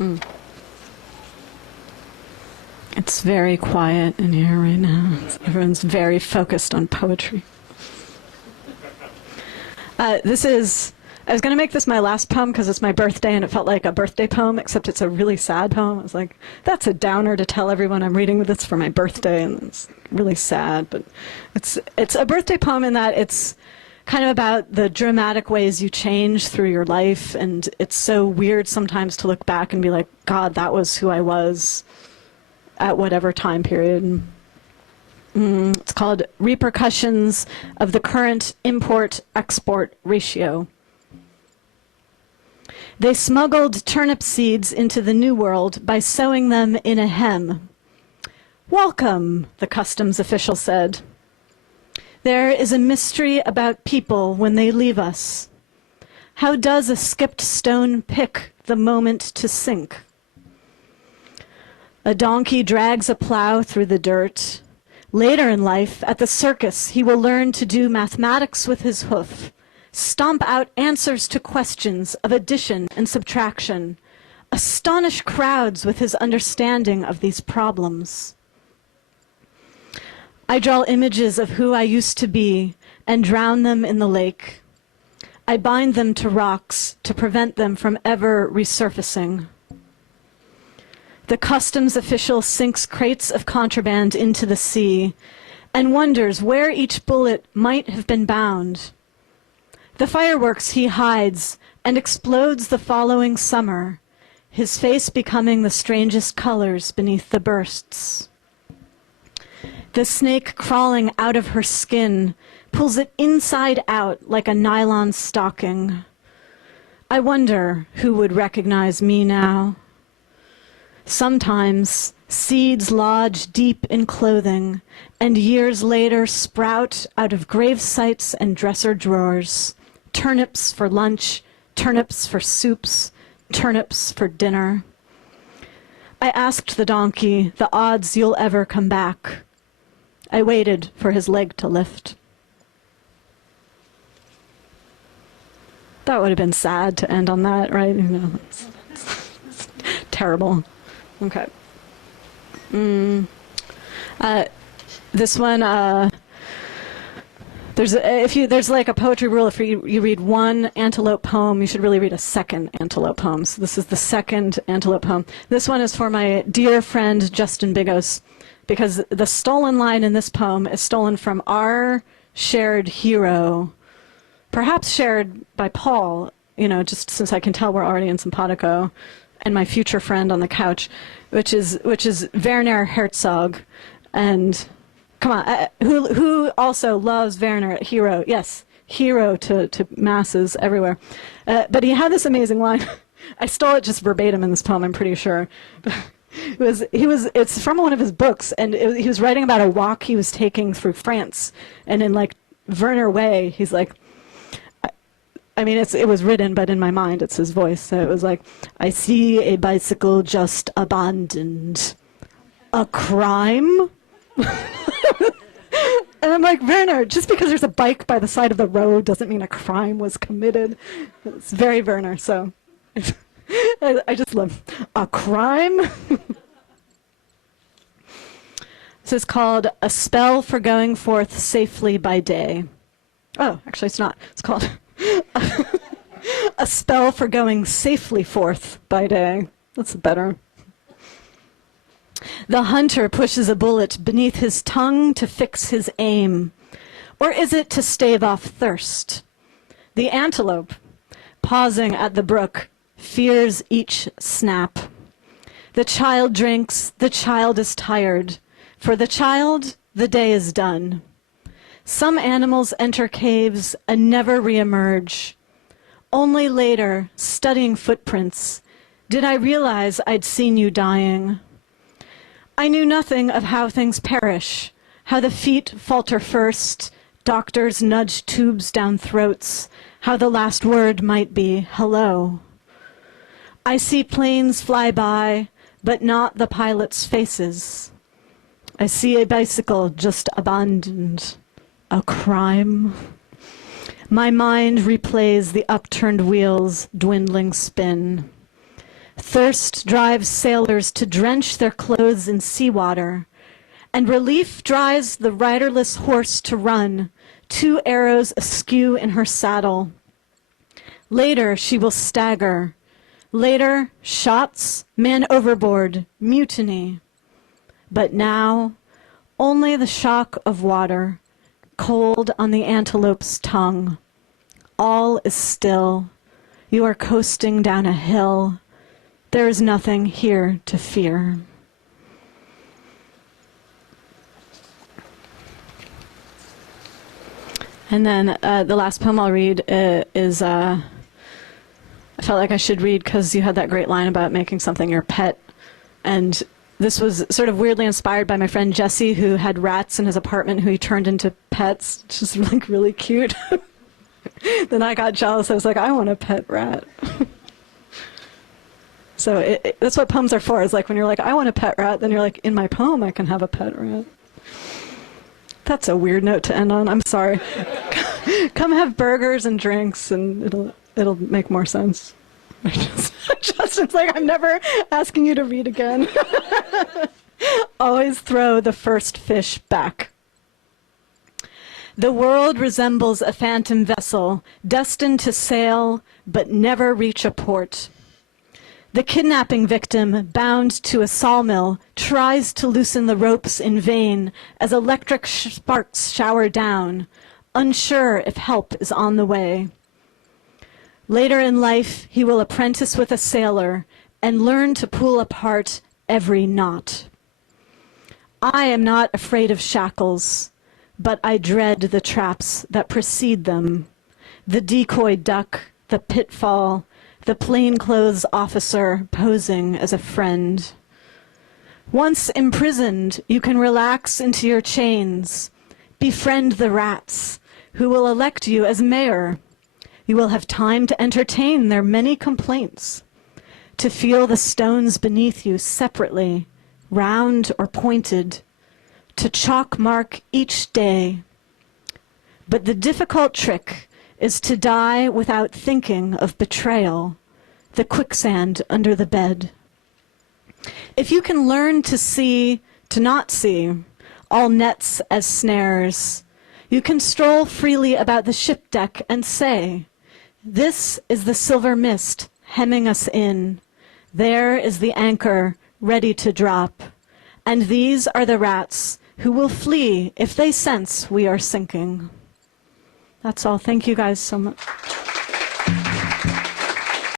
Mm. It's very quiet in here right now. Everyone's very focused on poetry. I was going to make this my last poem because it's my birthday and it felt like a birthday poem, except it's a really sad poem. I was like, that's a downer to tell everyone I'm reading this for my birthday, and it's really sad. But it's a birthday poem in that it's kind of about the dramatic ways you change through your life, and it's so weird sometimes to look back and be like, God, that was who I was at whatever time period. It's called Repercussions of the Current Import-Export Ratio. They smuggled turnip seeds into the New World by sewing them in a hem. Welcome, the customs official said. There is a mystery about people when they leave us. How does a skipped stone pick the moment to sink? A donkey drags a plow through the dirt. Later in life, at the circus, he will learn to do mathematics with his hoof, stomp out answers to questions of addition and subtraction, astonish crowds with his understanding of these problems. I draw images of who I used to be and drown them in the lake. I bind them to rocks to prevent them from ever resurfacing. The customs official sinks crates of contraband into the sea and wonders where each bullet might have been bound. The fireworks he hides and explodes the following summer, his face becoming the strangest colors beneath the bursts. The snake crawling out of her skin pulls it inside out like a nylon stocking. I wonder who would recognize me now. Sometimes seeds lodge deep in clothing and years later sprout out of grave sites and dresser drawers. Turnips for lunch, turnips for soups, turnips for dinner. I asked the donkey the odds you'll ever come back. I waited for his leg to lift. That would have been sad to end on that, right? You know, it's terrible. Okay. This one, there's like a poetry rule. If you read one antelope poem, you should really read a second antelope poem. So this is the second antelope poem. This one is for my dear friend Justin Bigos, because the stolen line in this poem is stolen from our shared hero, perhaps shared by Paul, you know, just since I can tell we're already in simpatico, and my future friend on the couch, which is Werner Herzog, and come on, who also loves Werner, hero, yes, hero to masses everywhere, but he had this amazing line. I stole it just verbatim in this poem, I'm pretty sure. It's from one of his books, and he was writing about a walk he was taking through France, and in like Werner way, he's like, I mean, it was written, but in my mind, it's his voice. So it was like, I see a bicycle just abandoned. A crime? And I'm like, Werner, just because there's a bike by the side of the road doesn't mean a crime was committed. It's very Werner, so I just love a crime. This is called A Spell for Going Forth Safely by Day. Oh, actually it's not. It's called A Spell for Going Safely Forth by Day. That's better. The hunter pushes a bullet beneath his tongue to fix his aim. Or is it to stave off thirst? The antelope, pausing at the brook, fears each snap. The child drinks, the child is tired. For the child, the day is done. Some animals enter caves and never reemerge. Only later, studying footprints, did I realize I'd seen you dying. I knew nothing of how things perish, how the feet falter first, doctors nudge tubes down throats, how the last word might be hello. I see planes fly by, but not the pilots' faces. I see a bicycle just abandoned. A crime? My mind replays the upturned wheels' dwindling spin. Thirst drives sailors to drench their clothes in seawater, and relief drives the riderless horse to run, 2 arrows askew in her saddle. Later she will stagger. Later, shots, man overboard, mutiny. But now, only the shock of water, cold on the antelope's tongue. All is still. You are coasting down a hill. There is nothing here to fear. And then the last poem I'll read is, I felt like I should read because you had that great line about making something your pet. And this was sort of weirdly inspired by my friend Jesse, who had rats in his apartment who he turned into pets, which is like really cute. Then I got jealous. I was like, I want a pet rat. So that's what poems are for. Is like when you're like, I want a pet rat, then you're like, in my poem I can have a pet rat. That's a weird note to end on. I'm sorry. Come have burgers and drinks, and it'll make more sense. Justin's like, I'm never asking you to read again. Always throw the first fish back. The world resembles a phantom vessel, destined to sail, but never reach a port. The kidnapping victim, bound to a sawmill, tries to loosen the ropes in vain as electric sparks shower down, unsure if help is on the way. Later in life, he will apprentice with a sailor and learn to pull apart every knot. I am not afraid of shackles, but I dread the traps that precede them. The decoy duck, the pitfall, the plainclothes officer posing as a friend. Once imprisoned, you can relax into your chains, befriend the rats, who will elect you as mayor. You will have time to entertain their many complaints, to feel the stones beneath you separately, round or pointed, to chalk mark each day. But the difficult trick is to die without thinking of betrayal, the quicksand under the bed. If you can learn to not see all nets as snares, you can stroll freely about the ship deck and say, this is the silver mist hemming us in. There is the anchor ready to drop. And these are the rats who will flee if they sense we are sinking. That's all. Thank you guys so much.